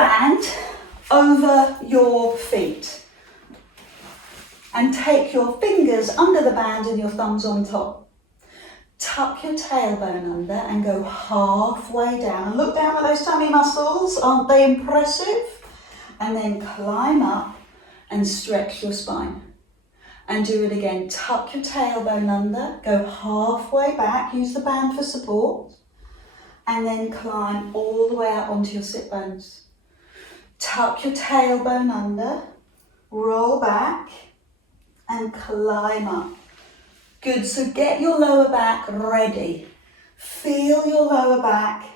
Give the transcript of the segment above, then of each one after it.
band over your feet and take your fingers under the band and your thumbs on top. Tuck your tailbone under and go halfway down. And look down at those tummy muscles, aren't they impressive? And then climb up and stretch your spine. And do it again. Tuck your tailbone under, go halfway back, use the band for support. And then climb all the way out onto your sit bones. Tuck your tailbone under, roll back and climb up. Good, so get your lower back ready. Feel your lower back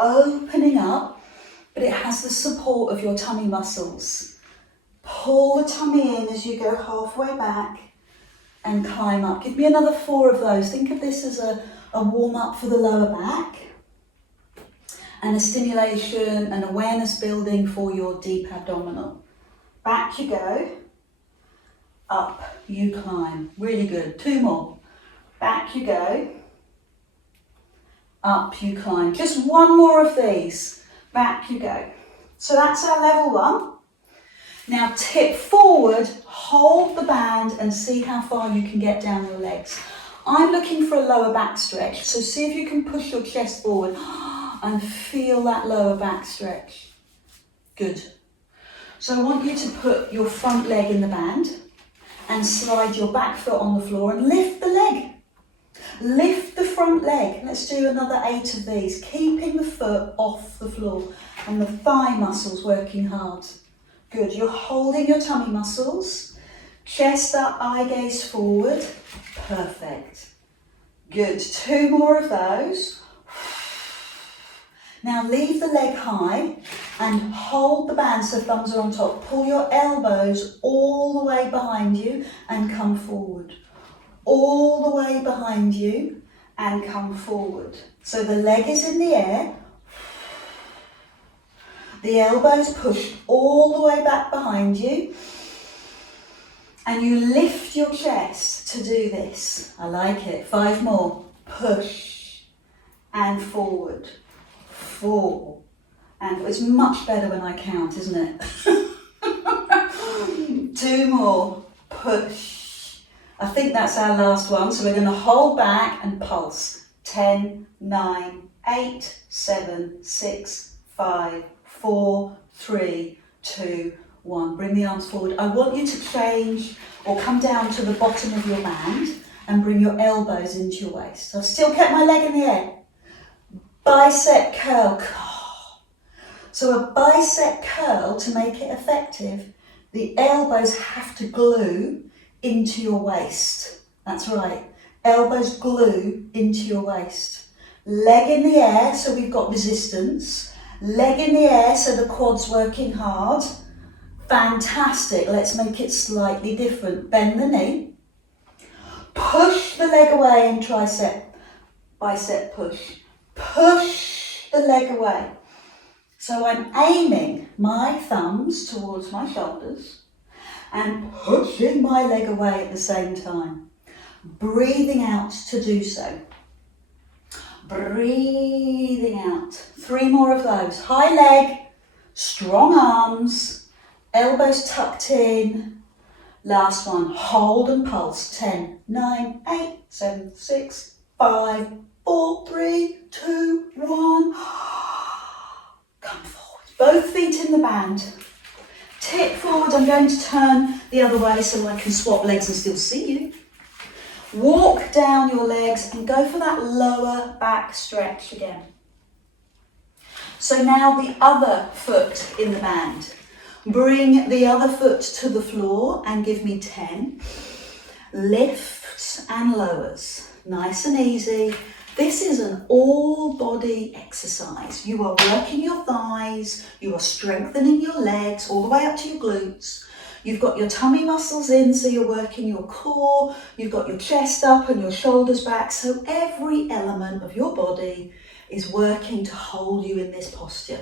opening up, but it has the support of your tummy muscles. Pull the tummy in as you go halfway back and climb up. Give me another 4 of those. Think of this as a warm up for the lower back and a stimulation and awareness building for your deep abdominal. Back you go. Up you climb. Really good. 2 more. Back you go. Up you climb. Just 1 more of these. Back you go. So that's our level 1. Now tip forward, hold the band and see how far you can get down your legs. I'm looking for a lower back stretch, so see if you can push your chest forward and feel that lower back stretch. Good. So I want you to put your front leg in the band and slide your back foot on the floor and lift the leg. Lift the front leg. Let's do another 8 of these, keeping the foot off the floor and the thigh muscles working hard. Good, you're holding your tummy muscles, chest up, eye gaze forward. Perfect. Good, 2 more of those. Now leave the leg high and hold the band so thumbs are on top. Pull your elbows all the way behind you and come forward. All the way behind you and come forward. So the leg is in the air. The elbows pushed all the way back behind you. And you lift your chest to do this. I like it. 5 more. Push and forward. 4. And it's much better when I count, isn't it? 2 more. Push. I think that's our last one. So we're going to hold back and pulse. 10, 9, 8, 7, 6, 5, 4, 3, 2, 1. Bring the arms forward. I want you to change or come down to the bottom of your band and bring your elbows into your waist. So I've still kept my leg in the air. Bicep curl. So a bicep curl, to make it effective, the elbows have to glue into your waist. That's right. Elbows glue into your waist. Leg in the air, so we've got resistance. Leg in the air, so the quad's working hard. Fantastic. Let's make it slightly different. Bend the knee. Push the leg away and tricep. Bicep push. Push the leg away. So I'm aiming my thumbs towards my shoulders and pushing my leg away at the same time. Breathing out to do so. Breathing out. 3 more of those. High leg, strong arms, elbows tucked in. Last one. Hold and pulse. 10, 9, 8, 7, 6, 5, 4, 3, 2, 1. Come forward. Both feet in the band. Tip forward. I'm going to turn the other way so I can swap legs and still see you. Walk down your legs and go for that lower back stretch again. So now the other foot in the band. Bring the other foot to the floor and give me 10. Lifts and lowers. Nice and easy. This is an all body exercise. You are working your thighs, you are strengthening your legs all the way up to your glutes. You've got your tummy muscles in, so you're working your core. You've got your chest up and your shoulders back. So every element of your body is working to hold you in this posture.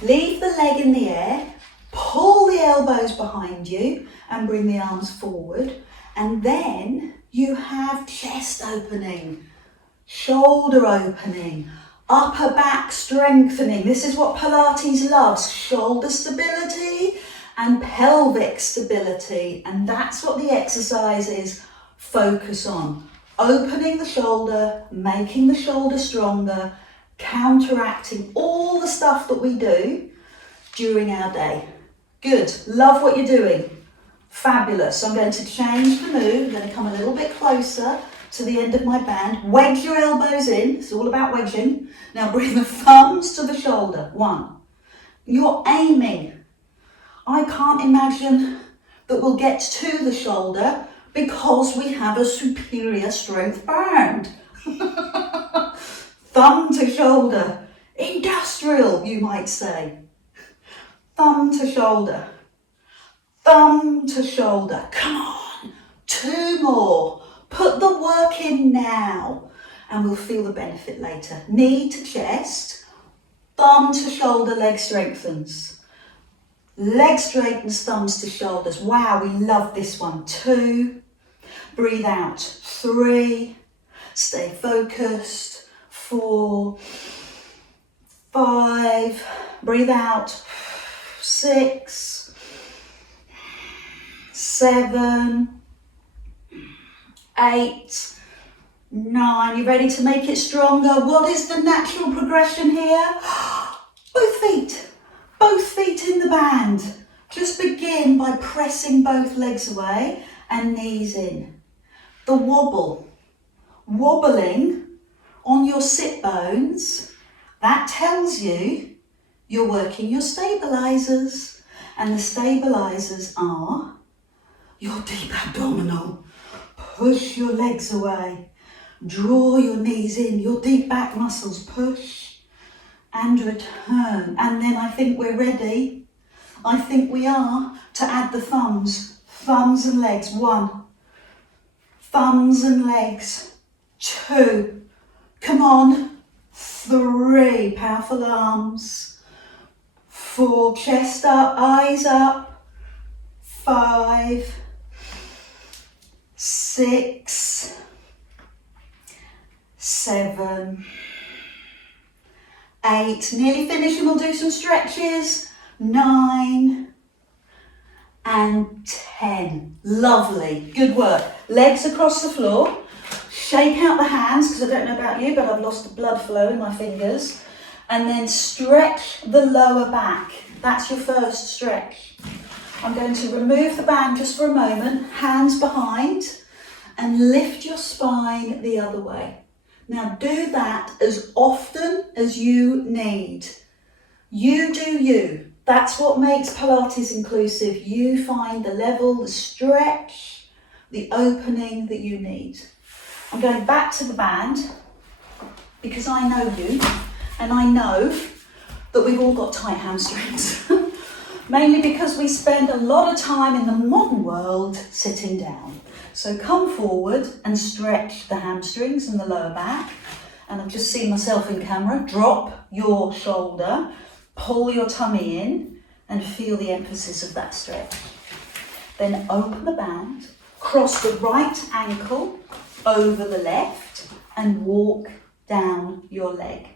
Leave the leg in the air, pull the elbows behind you and bring the arms forward. And then you have chest opening, shoulder opening, Upper back strengthening. This is what Pilates loves. Shoulder stability and pelvic stability. And that's what the exercises focus on. Opening the shoulder, making the shoulder stronger, counteracting all the stuff that we do during our day. Good. Love what you're doing. Fabulous. I'm going to change the move. I'm going to come a little bit closer to the end of my band. Wedge your elbows in. It's all about wedging. Now bring the thumbs to the shoulder. 1. You're aiming. I can't imagine that we'll get to the shoulder because we have a superior strength band. Thumb to shoulder. Industrial, you might say. Thumb to shoulder. Thumb to shoulder. Come on. 2 more. Put the work in now and we'll feel the benefit later. Knee to chest. Thumb to shoulder, leg strengthens. Leg straightens, thumbs to shoulders. Wow, we love this one. 2. Breathe out. 3. Stay focused. 4. 5. Breathe out. 6. 7. 8. 9. You ready to make it stronger? What is the natural progression here? Both feet. Both feet in the band. Just begin by pressing both legs away and knees in. The wobble. Wobbling on your sit bones, that tells you you're working your stabilizers. And the stabilizers are your deep abdominal. Push your legs away. Draw your knees in, your deep back muscles. Push and return. And then I think we're ready. I think we are to add the thumbs. Thumbs and legs. 1. Thumbs and legs. 2. Come on. 3. Powerful arms. 4. Chest up, eyes up. 5. 6. 7. 8. Nearly finished and we'll do some stretches. 9. And 10. Lovely. Good work. Legs across the floor. Shake out the hands, because I don't know about you, but I've lost the blood flow in my fingers. And then stretch the lower back. That's your first stretch. I'm going to remove the band just for a moment. Hands behind. And lift your spine the other way. Now do that as often as you need. You do you. That's what makes Pilates inclusive. You find the level, the stretch, the opening that you need. I'm going back to the band because I know you and I know that we've all got tight hamstrings. Mainly because we spend a lot of time in the modern world sitting down. So come forward and stretch the hamstrings and the lower back. And I've just seen myself in camera. Drop your shoulder, pull your tummy in and feel the emphasis of that stretch. Then open the band, cross the right ankle over the left and walk down your leg.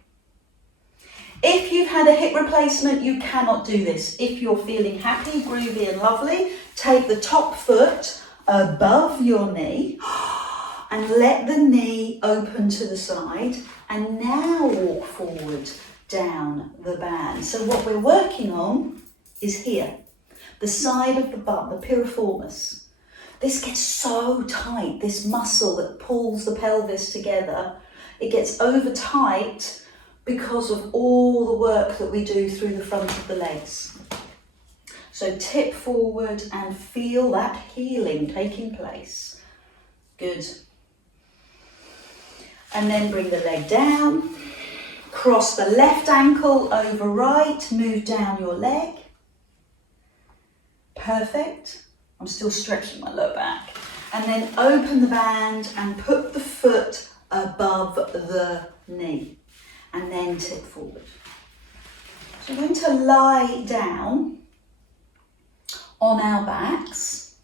If you've had a hip replacement, you cannot do this. If you're feeling happy, groovy and lovely, take the top foot above your knee and let the knee open to the side and now walk forward down the band. So what we're working on is here, the side of the butt, the piriformis. This gets so tight, this muscle that pulls the pelvis together, it gets over tight because of all the work that we do through the front of the legs. So tip forward and feel that healing taking place. Good. And then bring the leg down, cross the left ankle over right, move down your leg. Perfect. I'm still stretching my lower back. And then open the band and put the foot above the knee. And then tip forward. So we're going to lie down on our backs,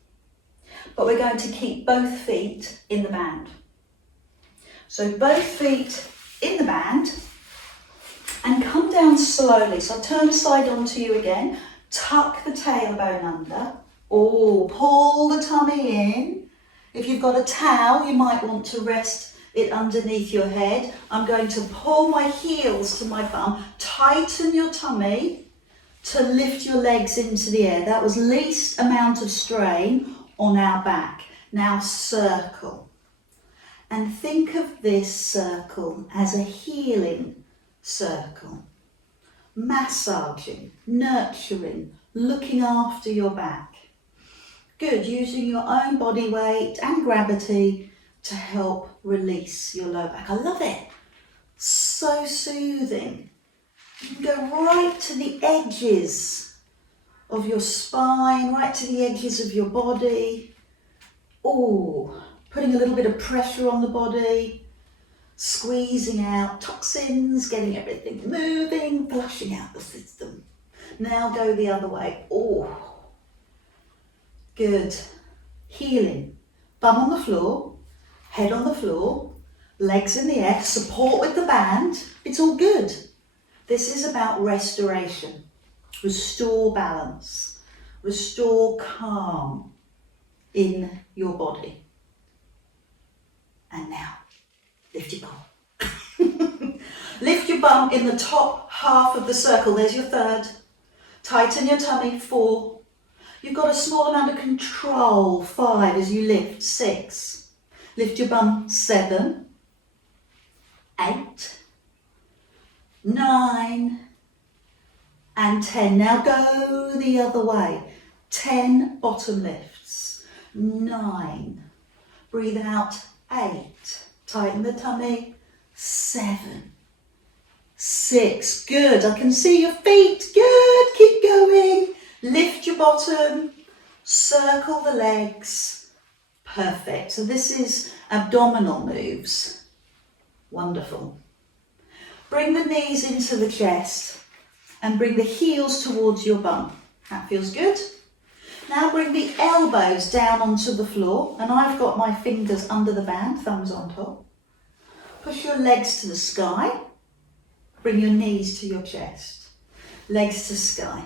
but we're going to keep both feet in the band. So both feet in the band, And come down slowly. So I'll turn the side onto you again. Tuck the tailbone under. Oh, pull the tummy in. If you've got a towel, you might want to rest it underneath your head. I'm going to pull my heels to my bum. Tighten your tummy to lift your legs into the air. That was least amount of strain on our back. Now circle. And think of this circle as a healing circle. Massaging, nurturing, looking after your back. Good, using your own body weight and gravity to help release your lower back. I love it. So soothing. You can go right to the edges of your spine, right to the edges of your body. Oh, putting a little bit of pressure on the body, squeezing out toxins, getting everything moving, flushing out the system. Now go the other way. Oh, good. Healing. Bum on the floor, head on the floor, legs in the air, support with the band. It's all good. This is about restoration. Restore balance. Restore calm in your body. And now, lift your bum. Lift your bum in the top half of the circle. There's your third. Tighten your tummy, 4. You've got a small amount of control, 5 as you lift, 6. Lift your bum, 7, 8, 9, and 10. Now go the other way. 10 bottom lifts, 9. Breathe out, 8. Tighten the tummy, 7, 6. Good, I can see your feet. Good, keep going. Lift your bottom, circle the legs. Perfect. So this is abdominal moves. Wonderful. Bring the knees into the chest and bring the heels towards your bum. That feels good. Now bring the elbows down onto the floor, and I've got my fingers under the band, thumbs on top. Push your legs to the sky. Bring your knees to your chest. Legs to sky.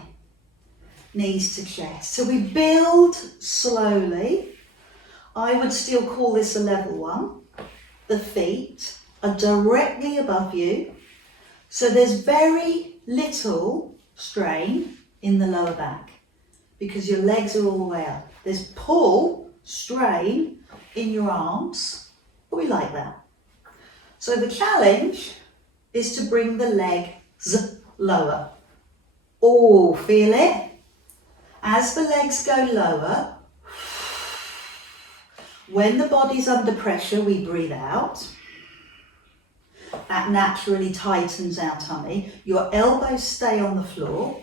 Knees to chest. So we build slowly. I would still call this a level 1. The feet are directly above you. So there's very little strain in the lower back because your legs are all the way up. There's pull, strain in your arms, but we like that. So the challenge is to bring the legs lower. Oh, feel it? As the legs go lower, when the body's under pressure, we breathe out. That naturally tightens our tummy. Your elbows stay on the floor.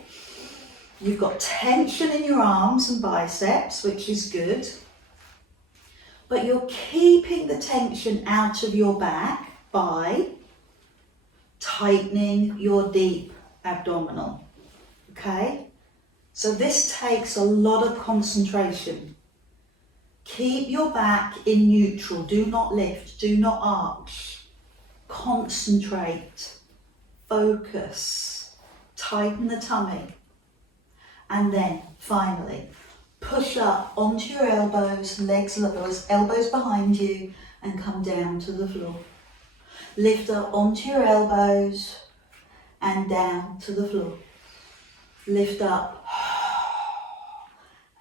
You've got tension in your arms and biceps, which is good. But you're keeping the tension out of your back by tightening your deep abdominal. Okay? So this takes a lot of concentration. Keep your back in neutral. Do not lift. Do not arch. Concentrate. Focus. Tighten the tummy. And then, finally, push up onto your elbows, legs lowers, elbows behind you, and come down to the floor. Lift up onto your elbows and down to the floor. Lift up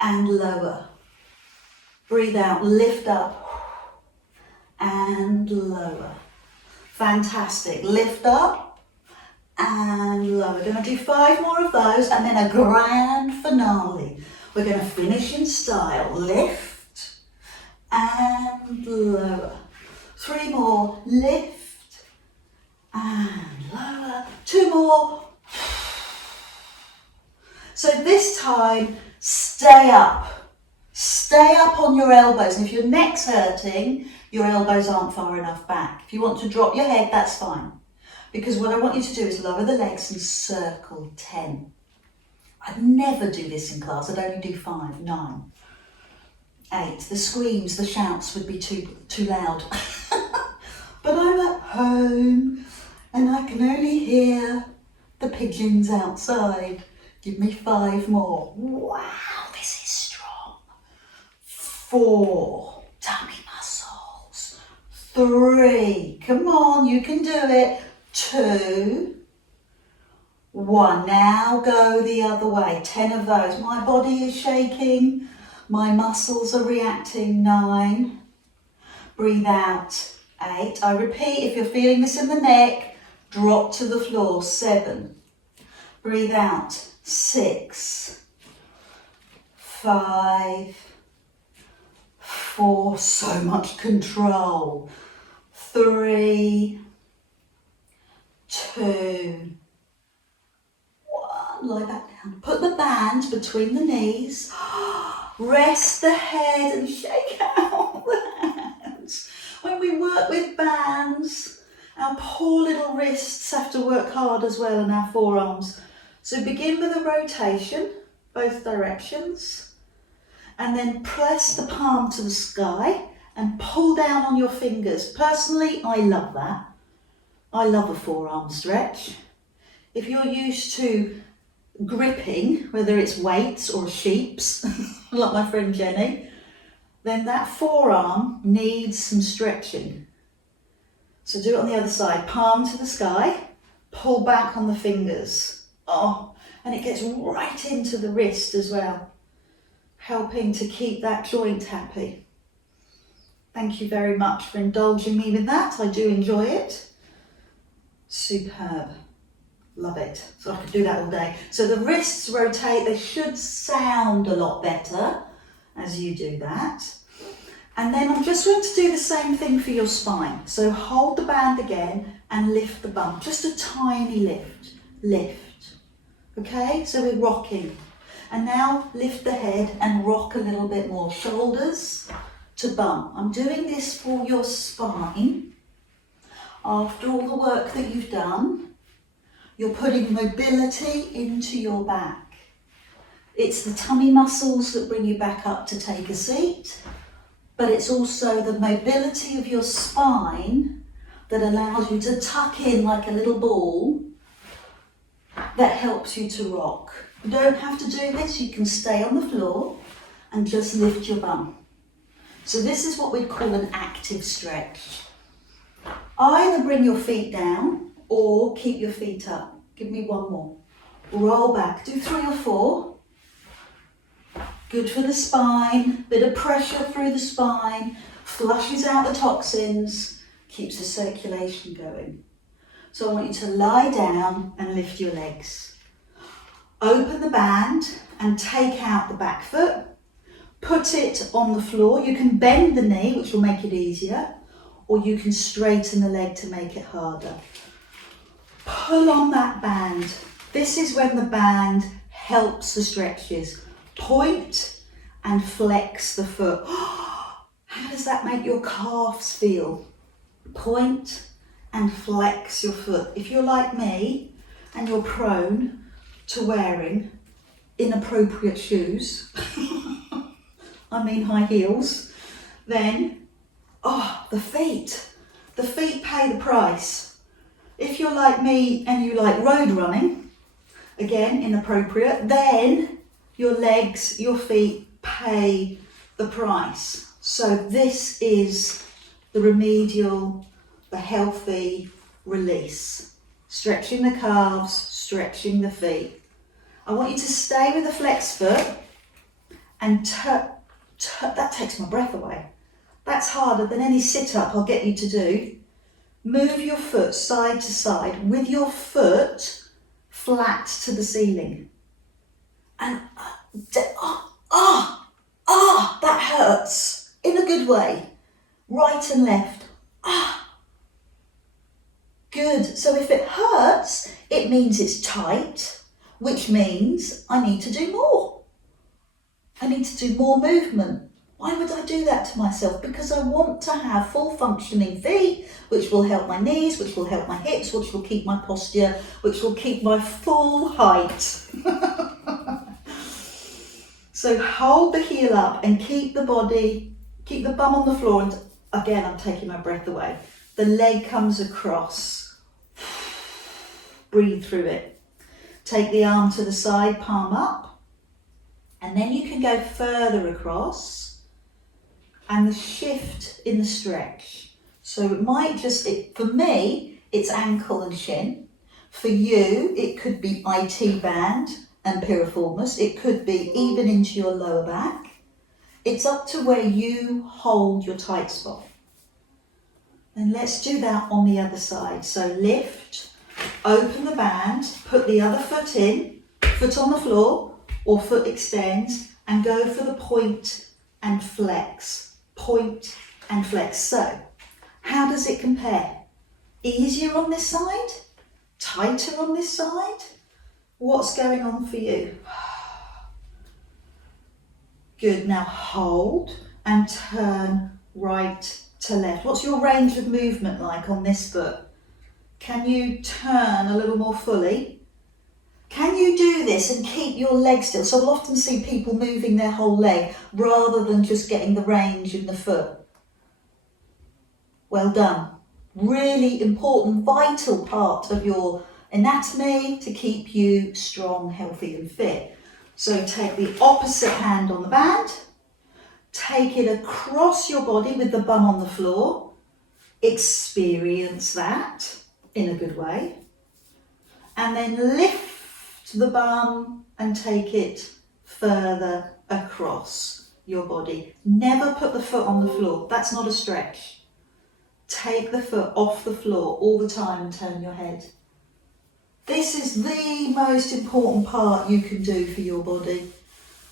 and lower. Breathe out, lift up and lower. Fantastic. Lift up and lower. We're going to do 5 more of those and then a grand finale. We're going to finish in style. Lift and lower. 3 more. Lift and lower. 2 more. So this time, stay up. Stay up on your elbows. And if your neck's hurting, your elbows aren't far enough back. If you want to drop your head, that's fine. Because what I want you to do is lower the legs and circle 10. I'd never do this in class. I'd only do 5, 9, 8. The screams, the shouts would be too loud. But I'm at home and I can only hear the pigeons outside. Give me 5 more. Wow, this is strong. 4, tummy muscles. 3, come on, you can do it. 2, 1, now go the other way. 10 of those. My body is shaking. My muscles are reacting. 9. Breathe out. 8. I repeat, if you're feeling this in the neck, drop to the floor. 7. Breathe out. 6. 5. 4. So much control. 3. 2. Lie back down. Put the band between the knees. Rest the head and shake out the hands. When we work with bands, our poor little wrists have to work hard as well, and our forearms. So begin with a rotation, both directions, and then press the palm to the sky and pull down on your fingers. Personally, I love that. I love a forearm stretch. If you're used to gripping, whether it's weights or sheeps, like my friend Jenny, then that forearm needs some stretching. So do it on the other side. Palm to the sky, pull back on the fingers. Oh, and it gets right into the wrist as well, helping to keep that joint happy. Thank you very much for indulging me with that. I do enjoy it. Superb. Love it. So I could do that all day. So the wrists rotate. They should sound a lot better as you do that. And then I'm just going to do the same thing for your spine. So hold the band again and lift the bum. Just a tiny lift. Lift. Okay, so we're rocking. And now lift the head and rock a little bit more. Shoulders to bum. I'm doing this for your spine. After all the work that you've done, you're putting mobility into your back. It's the tummy muscles that bring you back up to take a seat, but it's also the mobility of your spine that allows you to tuck in like a little ball that helps you to rock. You don't have to do this, you can stay on the floor and just lift your bum. So this is what we'd call an active stretch. Either bring your feet down or keep your feet up. Give me 1 more. Roll back. Do 3 or 4. Good for the spine. Bit of pressure through the spine. Flushes out the toxins. Keeps the circulation going. So I want you to lie down and lift your legs. Open the band and take out the back foot. Put it on the floor. You can bend the knee, which will make it easier, or you can straighten the leg to make it harder. Pull on that band. This is when the band helps the stretches. Point and flex the foot. How does that make your calves feel? Point and flex your foot. If you're like me and you're prone to wearing inappropriate shoes, I mean high heels, then, the feet pay the price. If you're like me and you like road running, again, inappropriate, then your legs, your feet pay the price. So this is the remedial, the healthy release. Stretching the calves, stretching the feet. I want you to stay with the flexed foot and that takes my breath away. That's harder than any sit-up I'll get you to do. Move your foot side to side with your foot flat to the ceiling. And that hurts in a good way. Right and left. Good. So if it hurts, it means it's tight, which means I need to do more. I need to do more movement. Why would I do that to myself? Because I want to have full functioning feet, which will help my knees, which will help my hips, which will keep my posture, which will keep my full height. So hold the heel up and keep the bum on the floor. And again, I'm taking my breath away. The leg comes across. Breathe through it. Take the arm to the side, palm up, and then you can go further across and the shift in the stretch. So it might just, for me, it's ankle and shin. For you, it could be IT band and piriformis. It could be even into your lower back. It's up to where you hold your tight spot. And let's do that on the other side. So lift, open the band, put the other foot in, foot on the floor or foot extends, and go for the point and flex. Point and flex. So how does it compare? Easier on this side? Tighter on this side? What's going on for you? Good, now hold and turn right to left. What's your range of movement like on this foot? Can you turn a little more fully? Can you do this and keep your leg still? So I'll often see people moving their whole leg rather than just getting the range in the foot. Well done. Really important, vital part of your anatomy to keep you strong, healthy and fit. So take the opposite hand on the band, take it across your body with the bum on the floor, experience that in a good way, and then lift the bum and take it further across your body. Never put the foot on the floor, that's not a stretch. Take the foot off the floor all the time and turn your head. This is the most important part you can do for your body.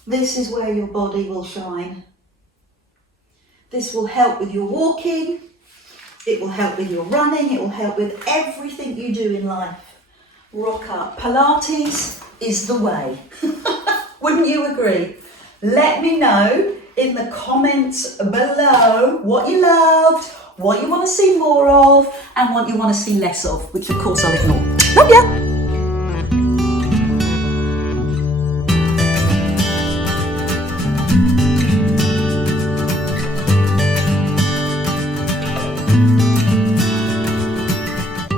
This is where your body will shine. This will help with your walking, it will help with your running, it will help with everything you do in life. Rock up. Pilates is the way. Wouldn't you agree? Let me know in the comments below what you loved, what you want to see more of, and what you want to see less of, which of course I'll ignore. Love ya!